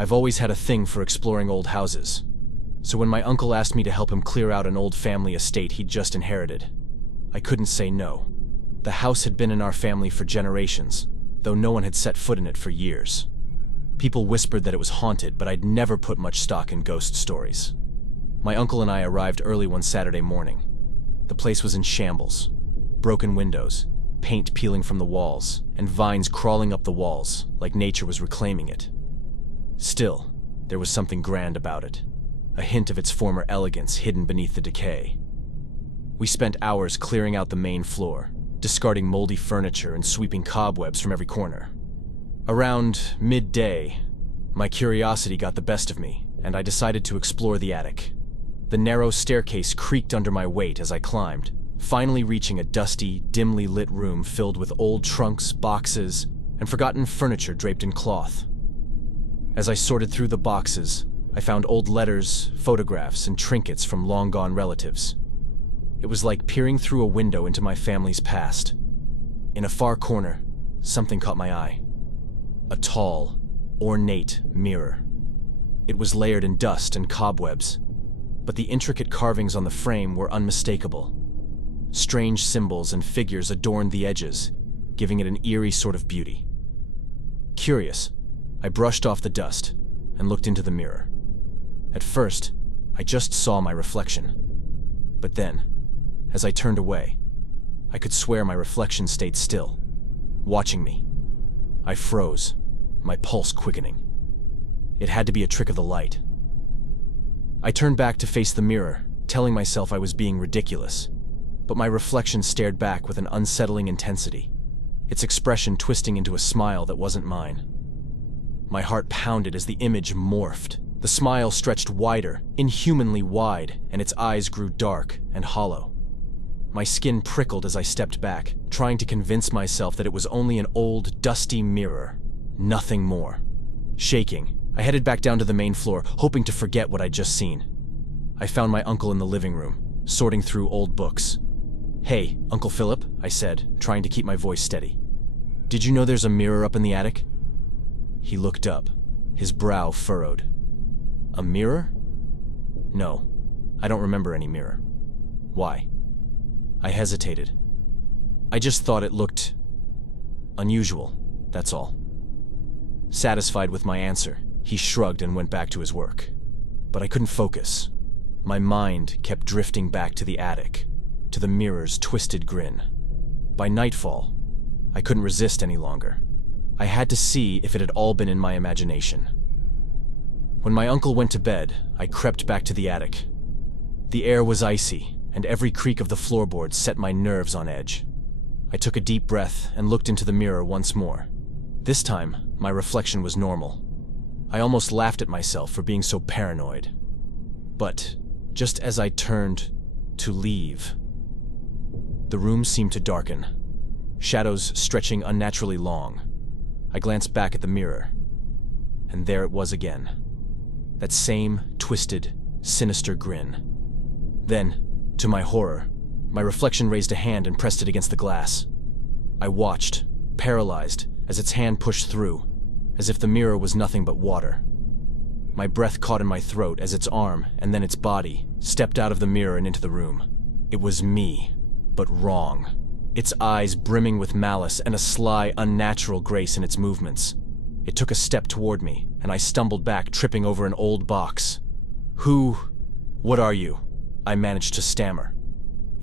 I've always had a thing for exploring old houses. So when my uncle asked me to help him clear out an old family estate he'd just inherited, I couldn't say no. The house had been in our family for generations, though no one had set foot in it for years. People whispered that it was haunted, but I'd never put much stock in ghost stories. My uncle and I arrived early one Saturday morning. The place was in shambles. Broken windows, paint peeling from the walls, and vines crawling up the walls, like nature was reclaiming it. Still, there was something grand about it, a hint of its former elegance hidden beneath the decay. We spent hours clearing out the main floor, discarding moldy furniture and sweeping cobwebs from every corner. Around midday, my curiosity got the best of me, and I decided to explore the attic. The narrow staircase creaked under my weight as I climbed, finally reaching a dusty, dimly lit room filled with old trunks, boxes, and forgotten furniture draped in cloth. As I sorted through the boxes, I found old letters, photographs, and trinkets from long-gone relatives. It was like peering through a window into my family's past. In a far corner, something caught my eye. A tall, ornate mirror. It was layered in dust and cobwebs, but the intricate carvings on the frame were unmistakable. Strange symbols and figures adorned the edges, giving it an eerie sort of beauty. Curious, I brushed off the dust and looked into the mirror. At first, I just saw my reflection. But then, as I turned away, I could swear my reflection stayed still, watching me. I froze, my pulse quickening. It had to be a trick of the light. I turned back to face the mirror, telling myself I was being ridiculous. But my reflection stared back with an unsettling intensity, its expression twisting into a smile that wasn't mine. My heart pounded as the image morphed. The smile stretched wider, inhumanly wide, and its eyes grew dark and hollow. My skin prickled as I stepped back, trying to convince myself that it was only an old, dusty mirror, nothing more. Shaking, I headed back down to the main floor, hoping to forget what I'd just seen. I found my uncle in the living room, sorting through old books. "Hey, Uncle Philip," I said, trying to keep my voice steady. "Did you know there's a mirror up in the attic?" He looked up, his brow furrowed. "A mirror? No, I don't remember any mirror. Why?" I hesitated. "I just thought it looked unusual, that's all." Satisfied with my answer, he shrugged and went back to his work. But I couldn't focus. My mind kept drifting back to the attic, to the mirror's twisted grin. By nightfall, I couldn't resist any longer. I had to see if it had all been in my imagination. When my uncle went to bed, I crept back to the attic. The air was icy, and every creak of the floorboards set my nerves on edge. I took a deep breath and looked into the mirror once more. This time, my reflection was normal. I almost laughed at myself for being so paranoid. But just as I turned to leave, the room seemed to darken, shadows stretching unnaturally long. I glanced back at the mirror, and there it was again. That same twisted, sinister grin. Then, to my horror, my reflection raised a hand and pressed it against the glass. I watched, paralyzed, as its hand pushed through, as if the mirror was nothing but water. My breath caught in my throat as its arm, and then its body, stepped out of the mirror and into the room. It was me, but wrong. Its eyes brimming with malice and a sly, unnatural grace in its movements. It took a step toward me, and I stumbled back, tripping over an old box. What are you?" I managed to stammer.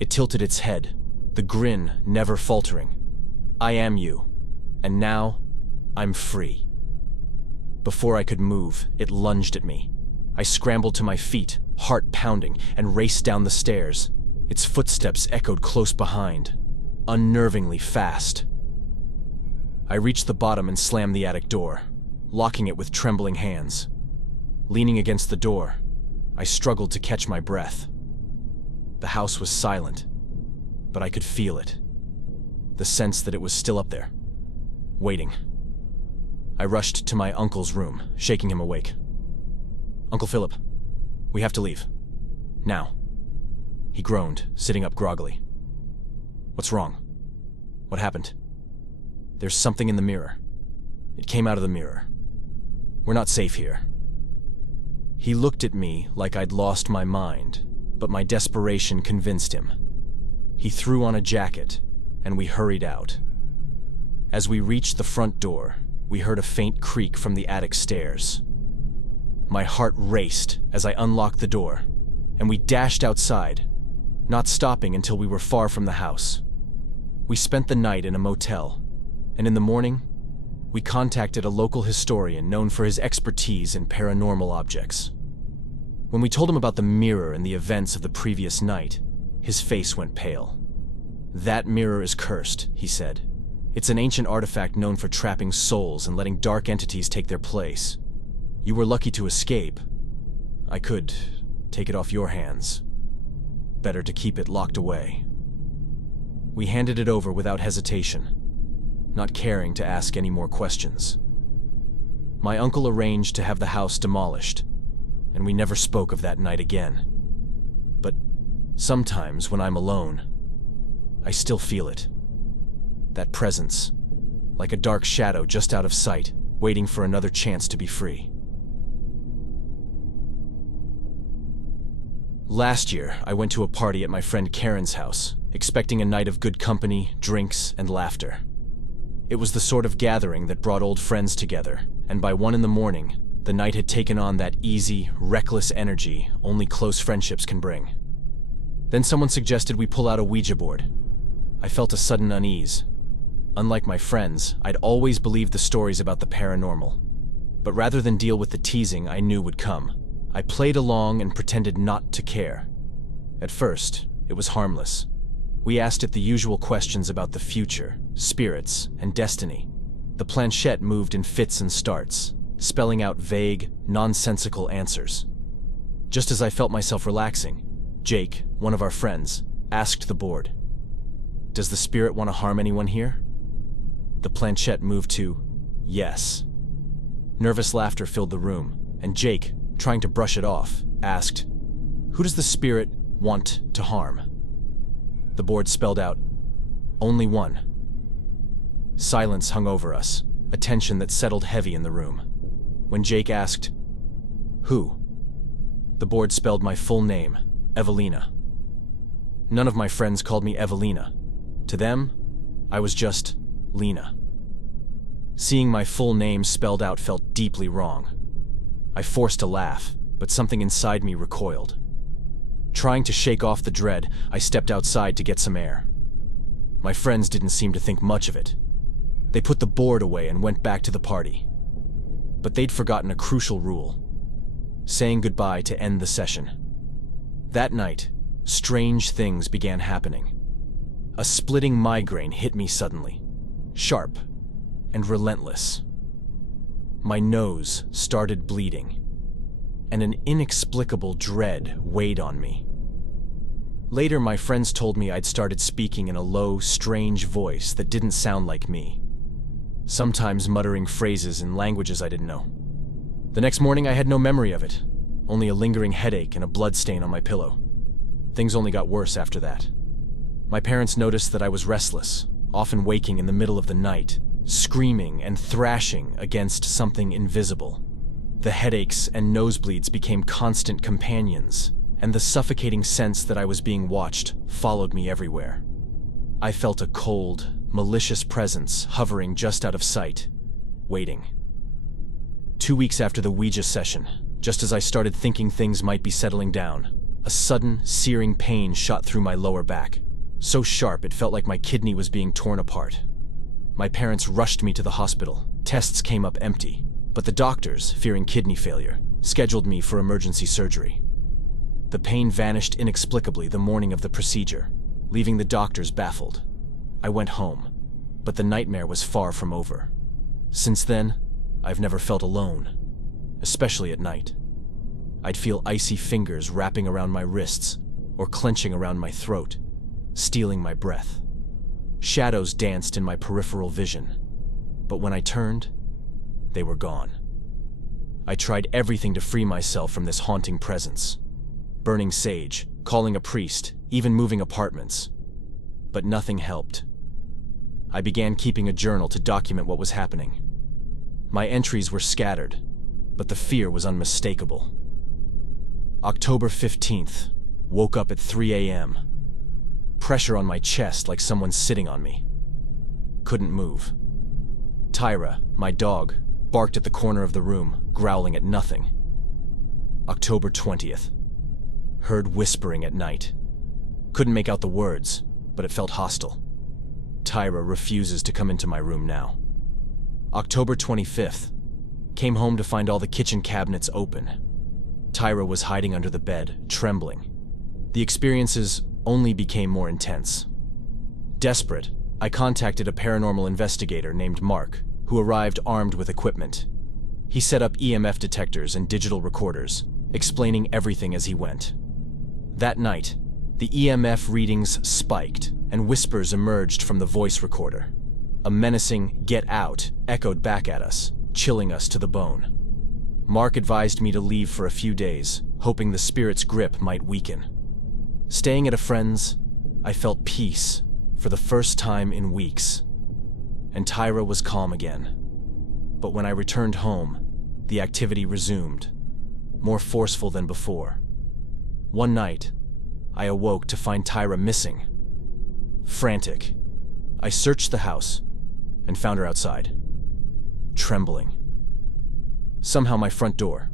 It tilted its head, the grin never faltering. "I am you, and now I'm free." Before I could move, it lunged at me. I scrambled to my feet, heart pounding, and raced down the stairs. Its footsteps echoed close behind, unnervingly fast. I reached the bottom and slammed the attic door, locking it with trembling hands. Leaning against the door, I struggled to catch my breath. The house was silent, but I could feel it. The sense that it was still up there, waiting. I rushed to my uncle's room, shaking him awake. "Uncle Philip, we have to leave. Now." He groaned, sitting up groggily. "What's wrong? What happened?" "There's something in the mirror. It came out of the mirror. We're not safe here." He looked at me like I'd lost my mind, but my desperation convinced him. He threw on a jacket, and we hurried out. As we reached the front door, we heard a faint creak from the attic stairs. My heart raced as I unlocked the door, and we dashed outside, not stopping until we were far from the house. We spent the night in a motel, and in the morning, we contacted a local historian known for his expertise in paranormal objects. When we told him about the mirror and the events of the previous night, his face went pale. "That mirror is cursed," he said. "It's an ancient artifact known for trapping souls and letting dark entities take their place. You were lucky to escape. I could take it off your hands. Better to keep it locked away." We handed it over without hesitation, not caring to ask any more questions. My uncle arranged to have the house demolished, and we never spoke of that night again. But sometimes when I'm alone, I still feel it. That presence, like a dark shadow just out of sight, waiting for another chance to be free. Last year, I went to a party at my friend Karen's house, expecting a night of good company, drinks, and laughter. It was the sort of gathering that brought old friends together, and by 1 a.m, the night had taken on that easy, reckless energy only close friendships can bring. Then someone suggested we pull out a Ouija board. I felt a sudden unease. Unlike my friends, I'd always believed the stories about the paranormal. But rather than deal with the teasing I knew would come, I played along and pretended not to care. At first, it was harmless. We asked it the usual questions about the future, spirits, and destiny. The planchette moved in fits and starts, spelling out vague, nonsensical answers. Just as I felt myself relaxing, Jake, one of our friends, asked the board, "Does the spirit want to harm anyone here?" The planchette moved to yes. Nervous laughter filled the room, and Jake, trying to brush it off, asked, "Who does the spirit want to harm?" The board spelled out, "Only one." Silence hung over us, a tension that settled heavy in the room. When Jake asked, "Who?" the board spelled my full name, Evelina. None of my friends called me Evelina. To them, I was just Lena. Seeing my full name spelled out felt deeply wrong. I forced a laugh, but something inside me recoiled. Trying to shake off the dread, I stepped outside to get some air. My friends didn't seem to think much of it. They put the board away and went back to the party. But they'd forgotten a crucial rule: saying goodbye to end the session. That night, strange things began happening. A splitting migraine hit me suddenly, sharp and relentless. My nose started bleeding, and an inexplicable dread weighed on me. Later, my friends told me I'd started speaking in a low, strange voice that didn't sound like me, sometimes muttering phrases in languages I didn't know. The next morning, I had no memory of it, only a lingering headache and a blood stain on my pillow. Things only got worse after that. My parents noticed that I was restless, often waking in the middle of the night, screaming and thrashing against something invisible. The headaches and nosebleeds became constant companions, and the suffocating sense that I was being watched followed me everywhere. I felt a cold, malicious presence hovering just out of sight, waiting. 2 weeks after the Ouija session, just as I started thinking things might be settling down, a sudden, searing pain shot through my lower back, so sharp it felt like my kidney was being torn apart. My parents rushed me to the hospital. Tests came up empty, but the doctors, fearing kidney failure, scheduled me for emergency surgery. The pain vanished inexplicably the morning of the procedure, leaving the doctors baffled. I went home, but the nightmare was far from over. Since then, I've never felt alone, especially at night. I'd feel icy fingers wrapping around my wrists or clenching around my throat, stealing my breath. Shadows danced in my peripheral vision, but when I turned, they were gone. I tried everything to free myself from this haunting presence. Burning sage, calling a priest, even moving apartments. But nothing helped. I began keeping a journal to document what was happening. My entries were scattered, but the fear was unmistakable. October 15th, woke up at 3 a.m. Pressure on my chest like someone sitting on me. Couldn't move. Tyra, my dog, barked at the corner of the room, growling at nothing. October 20th. Heard whispering at night. Couldn't make out the words, but it felt hostile. Tyra refuses to come into my room now. October 25th. Came home to find all the kitchen cabinets open. Tyra was hiding under the bed, trembling. The experiences only became more intense. Desperate, I contacted a paranormal investigator named Mark, who arrived armed with equipment. He set up EMF detectors and digital recorders, explaining everything as he went. That night, the EMF readings spiked, and whispers emerged from the voice recorder. A menacing "get out" echoed back at us, chilling us to the bone. Mark advised me to leave for a few days, hoping the spirit's grip might weaken. Staying at a friend's, I felt peace for the first time in weeks. And Tyra was calm again. But when I returned home, the activity resumed, more forceful than before. One night, I awoke to find Tyra missing. Frantic, I searched the house and found her outside, trembling. Somehow my front door,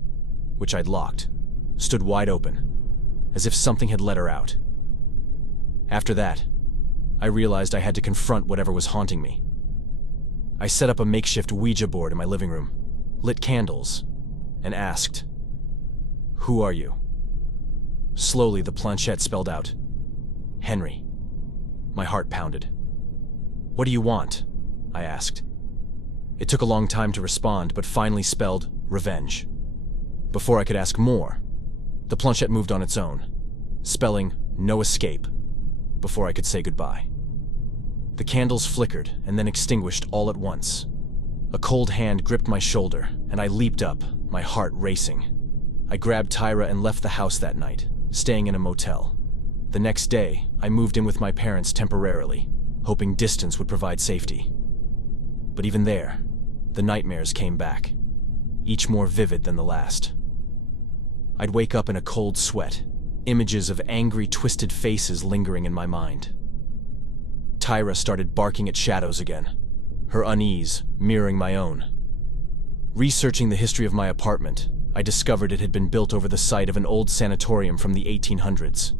which I'd locked, stood wide open, as if something had let her out. After that, I realized I had to confront whatever was haunting me. I set up a makeshift Ouija board in my living room, lit candles, and asked, "Who are you?" Slowly, the planchette spelled out, "Henry." My heart pounded. "What do you want?" I asked. It took a long time to respond, but finally spelled "revenge." Before I could ask more, the planchette moved on its own, spelling "no escape," before I could say goodbye. The candles flickered and then extinguished all at once. A cold hand gripped my shoulder, and I leaped up, my heart racing. I grabbed Tyra and left the house that night, staying in a motel. The next day, I moved in with my parents temporarily, hoping distance would provide safety. But even there, the nightmares came back, each more vivid than the last. I'd wake up in a cold sweat, images of angry, twisted faces lingering in my mind. Tyra started barking at shadows again, her unease mirroring my own. Researching the history of my apartment, I discovered it had been built over the site of an old sanatorium from the 1800s.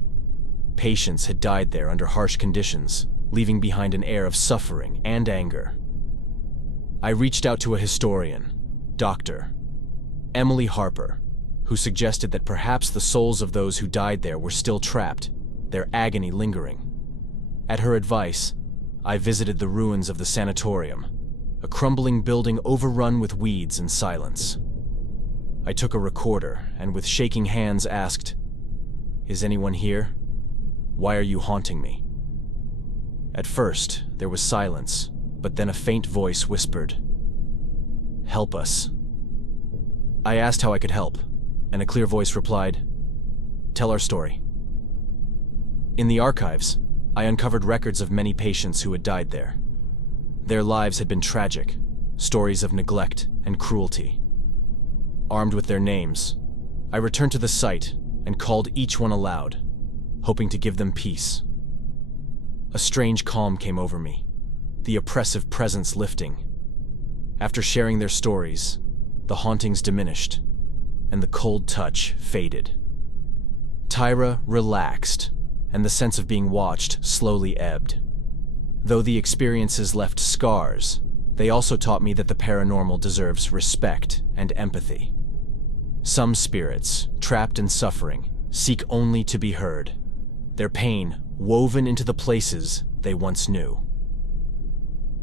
Patients had died there under harsh conditions, leaving behind an air of suffering and anger. I reached out to a historian, Dr. Emily Harper, who suggested that perhaps the souls of those who died there were still trapped, their agony lingering. At her advice, I visited the ruins of the sanatorium, a crumbling building overrun with weeds and silence. I took a recorder and with shaking hands asked, "Is anyone here? Why are you haunting me?" At first, there was silence, but then a faint voice whispered, "Help us." I asked how I could help, and a clear voice replied, "Tell our story." In the archives, I uncovered records of many patients who had died there. Their lives had been tragic, stories of neglect and cruelty. Armed with their names, I returned to the site and called each one aloud, hoping to give them peace. A strange calm came over me, the oppressive presence lifting. After sharing their stories, the hauntings diminished, and the cold touch faded. Tyra relaxed, and the sense of being watched slowly ebbed. Though the experiences left scars, they also taught me that the paranormal deserves respect and empathy. Some spirits, trapped in suffering, seek only to be heard, their pain woven into the places they once knew.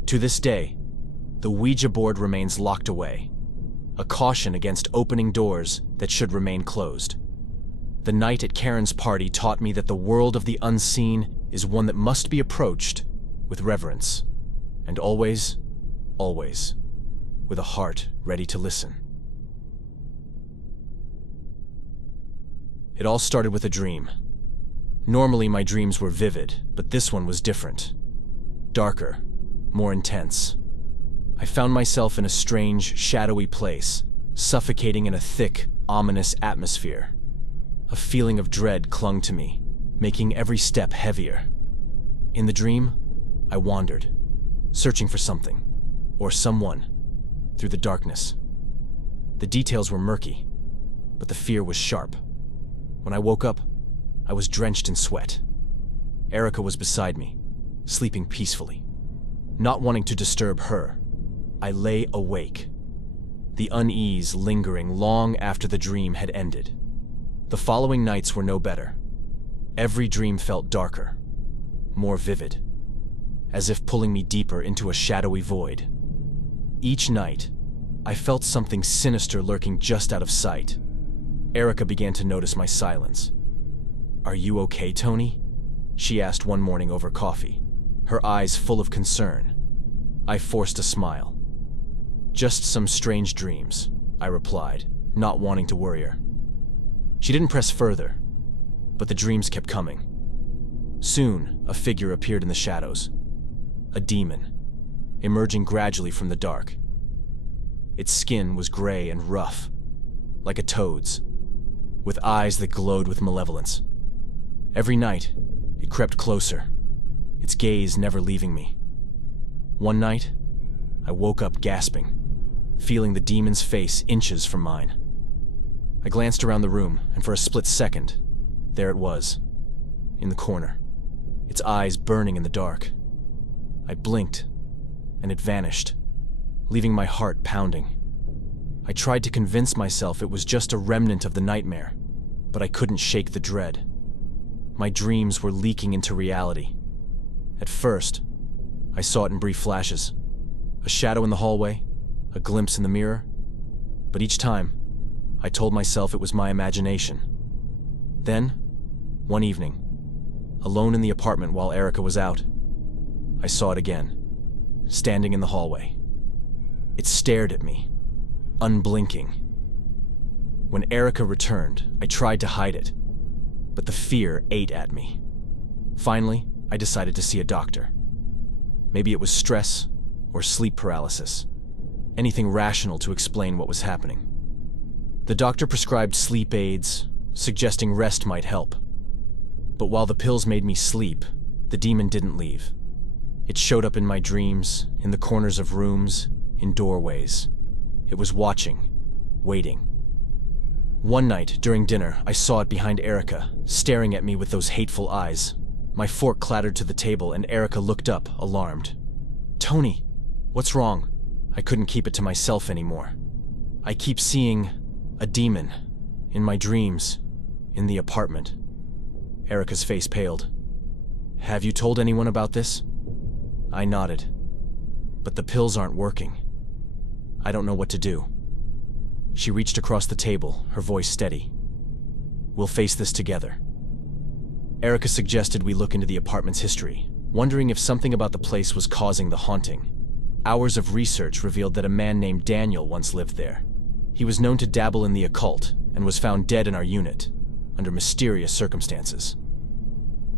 To this day, the Ouija board remains locked away, a caution against opening doors that should remain closed. The night at Karen's party taught me that the world of the unseen is one that must be approached with reverence, and always, always, with a heart ready to listen. It all started with a dream. Normally my dreams were vivid, but this one was different. Darker, more intense. I found myself in a strange, shadowy place, suffocating in a thick, ominous atmosphere. A feeling of dread clung to me, making every step heavier. In the dream, I wandered, searching for something, or someone, through the darkness. The details were murky, but the fear was sharp. When I woke up, I was drenched in sweat. Erica was beside me, sleeping peacefully. Not wanting to disturb her, I lay awake, the unease lingering long after the dream had ended. The following nights were no better. Every dream felt darker, more vivid, as if pulling me deeper into a shadowy void. Each night, I felt something sinister lurking just out of sight. Erica began to notice my silence. "Are you okay, Tony?" she asked one morning over coffee, her eyes full of concern. I forced a smile. "Just some strange dreams," I replied, not wanting to worry her. She didn't press further, but the dreams kept coming. Soon, a figure appeared in the shadows. A demon, emerging gradually from the dark. Its skin was gray and rough, like a toad's, with eyes that glowed with malevolence. Every night, it crept closer, its gaze never leaving me. One night, I woke up gasping, feeling the demon's face inches from mine. I glanced around the room, and for a split second, there it was, in the corner, its eyes burning in the dark. I blinked, and it vanished, leaving my heart pounding. I tried to convince myself it was just a remnant of the nightmare, but I couldn't shake the dread. My dreams were leaking into reality. At first, I saw it in brief flashes. A shadow in the hallway, a glimpse in the mirror. But each time, I told myself it was my imagination. Then, one evening, alone in the apartment while Erica was out, I saw it again, standing in the hallway. It stared at me, unblinking. When Erica returned, I tried to hide it, but the fear ate at me. Finally, I decided to see a doctor. Maybe it was stress or sleep paralysis, anything rational to explain what was happening. The doctor prescribed sleep aids, suggesting rest might help. But while the pills made me sleep, the demon didn't leave. It showed up in my dreams, in the corners of rooms, in doorways. It was watching, waiting. One night, during dinner, I saw it behind Erica, staring at me with those hateful eyes. My fork clattered to the table, and Erica looked up, alarmed. "Tony, what's wrong?" I couldn't keep it to myself anymore. "I keep seeing a demon, in my dreams, in the apartment." Erica's face paled. "Have you told anyone about this?" I nodded. "But the pills aren't working. I don't know what to do." She reached across the table, her voice steady. "We'll face this together." Erica suggested we look into the apartment's history, wondering if something about the place was causing the haunting. Hours of research revealed that a man named Daniel once lived there. He was known to dabble in the occult and was found dead in our unit, under mysterious circumstances.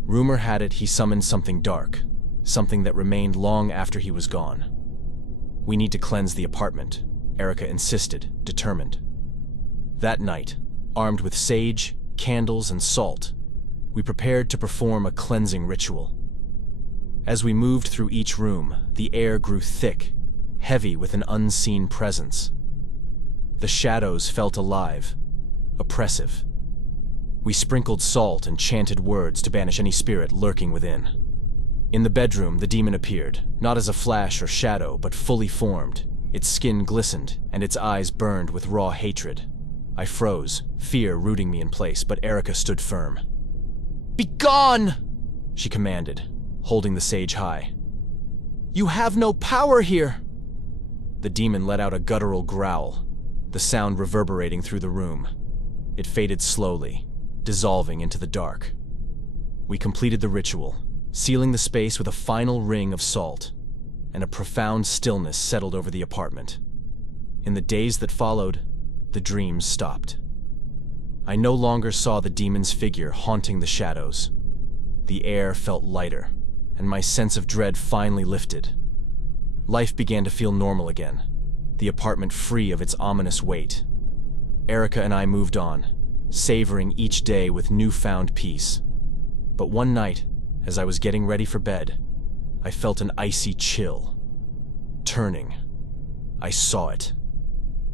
Rumor had it he summoned something dark, something that remained long after he was gone. "We need to cleanse the apartment," Erica insisted, determined. That night, armed with sage, candles, and salt, we prepared to perform a cleansing ritual. As we moved through each room, the air grew thick, heavy with an unseen presence. The shadows felt alive, oppressive. We sprinkled salt and chanted words to banish any spirit lurking within. In the bedroom, the demon appeared, not as a flash or shadow, but fully formed. Its skin glistened, and its eyes burned with raw hatred. I froze, fear rooting me in place, but Erica stood firm. "Begone!" she commanded, holding the sage high. "You have no power here!" The demon let out a guttural growl, the sound reverberating through the room. It faded slowly, dissolving into the dark. We completed the ritual, sealing the space with a final ring of salt, and a profound stillness settled over the apartment. In the days that followed, the dreams stopped. I no longer saw the demon's figure haunting the shadows. The air felt lighter, and my sense of dread finally lifted. Life began to feel normal again, the apartment free of its ominous weight. Erica and I moved on, savoring each day with newfound peace. But one night, as I was getting ready for bed, I felt an icy chill. Turning, I saw it.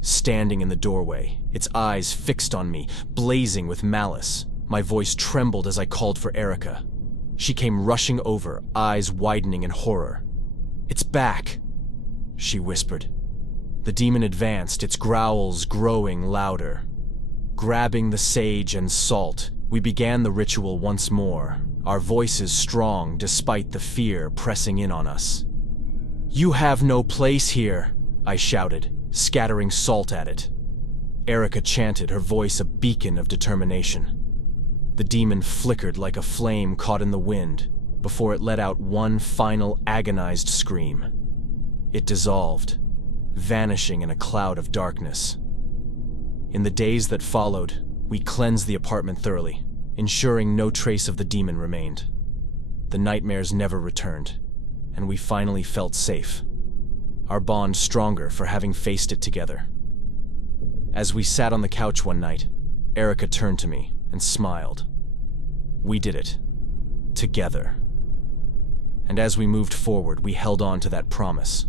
Standing in the doorway, its eyes fixed on me, blazing with malice. My voice trembled as I called for Erica. She came rushing over, eyes widening in horror. "It's back," she whispered. The demon advanced, its growls growing louder. Grabbing the sage and salt, we began the ritual once more, our voices strong despite the fear pressing in on us. "You have no place here," I shouted, scattering salt at it. Erica chanted, her voice a beacon of determination. The demon flickered like a flame caught in the wind before it let out one final agonized scream. It dissolved, vanishing in a cloud of darkness. In the days that followed, we cleansed the apartment thoroughly, ensuring no trace of the demon remained. The nightmares never returned, and we finally felt safe, our bond stronger for having faced it together. As we sat on the couch one night, Erica turned to me and smiled. We did it. Together. And as we moved forward, we held on to that promise.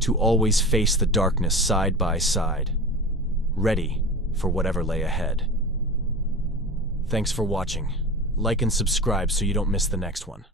To always face the darkness side by side, ready for whatever lay ahead. Thanks for watching. Like and subscribe so you don't miss the next one.